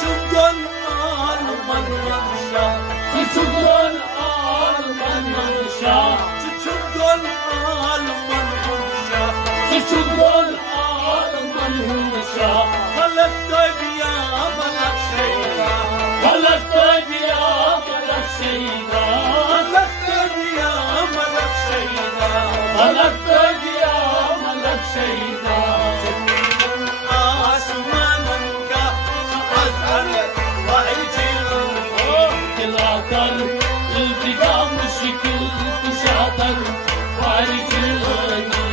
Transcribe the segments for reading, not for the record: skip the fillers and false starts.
Suçukon alman manşa Suçukon alman manşa Suçukon alman manşa Suçukon alman manşa Halatta biya balak şeyda Halatta biya balak şeyda Halatta biya balak şeyda Halatta biya balak şeyda Asmanın ka azhar Vahicil Dilaker iltica مشكل تشادر وارجلني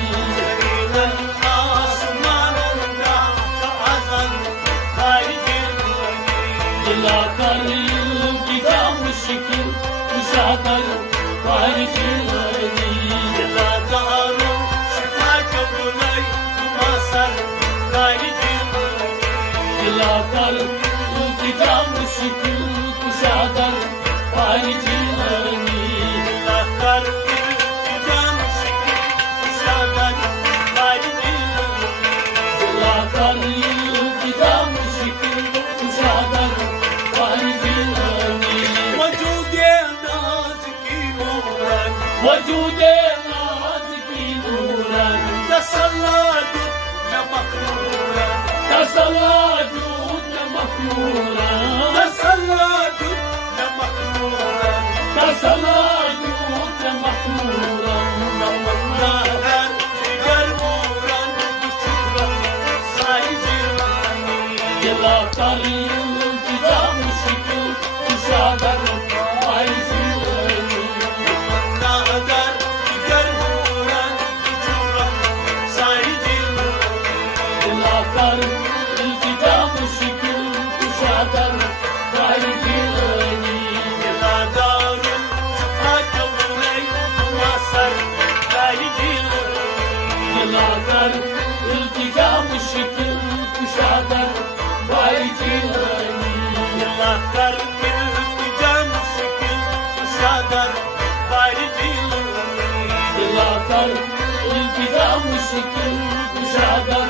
لا تريد مشكل وشاطر وارجلني لا دهر شفاك بني ومصر لا تريد مشكل وشاطر وارجلني لا تريد شاطر لا تريد مشكل وشاطر وارجلني وجودي نازكي نورا وجودي نازكي نورا تسلط مخمورا تسلط مخمورا تسلط مخمورا تسلط مخمورا نمر جرمورا بشكرا سايجراني لا طريق لا مشكل تشادر وارجلني نادر جرمورا بشكرا سايجراني لا طريق لا مشكل تشادر وارجلني لا دار حكمني مصر سايجراني لا طريق لا مشكل تشادر وارجلني لا ترك التجام شكل وشادر بارجلني لا طريق لا مشكل تشادر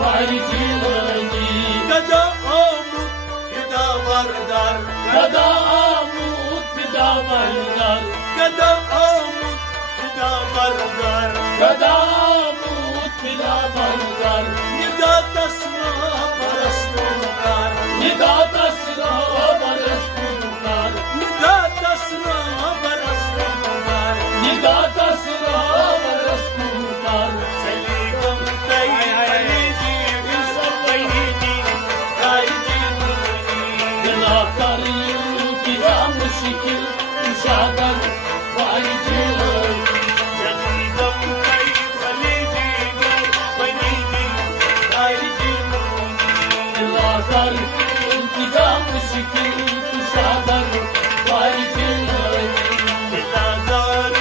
وارجلني كدا أموت كدا بردار كدا أموت كدا بردار كدا أموت كدا بردار كدا أموت كدا بردار إذا تسمع برستونار إذا تسرى برستونار إذا تسمع برستونار إذا تسرى برستونار سليكم تي خليجي بيصبيني رايجيني لا طريق لا مشكل تشادر وارجلني سليكم تي خليجي بيصبيني رايجيني لا طريق لا مشكل تشادر وارجلني لا دار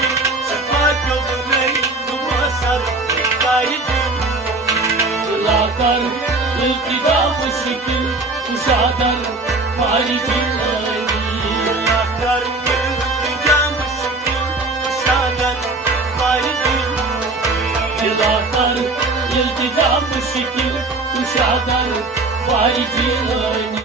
شفاك بني ومصر رايجيني لا طريق لا مشكل تشادر وارجلني لا ترك التجام شكل وشادر رايجيني لا طريق لا مشكل تشادر وارجلني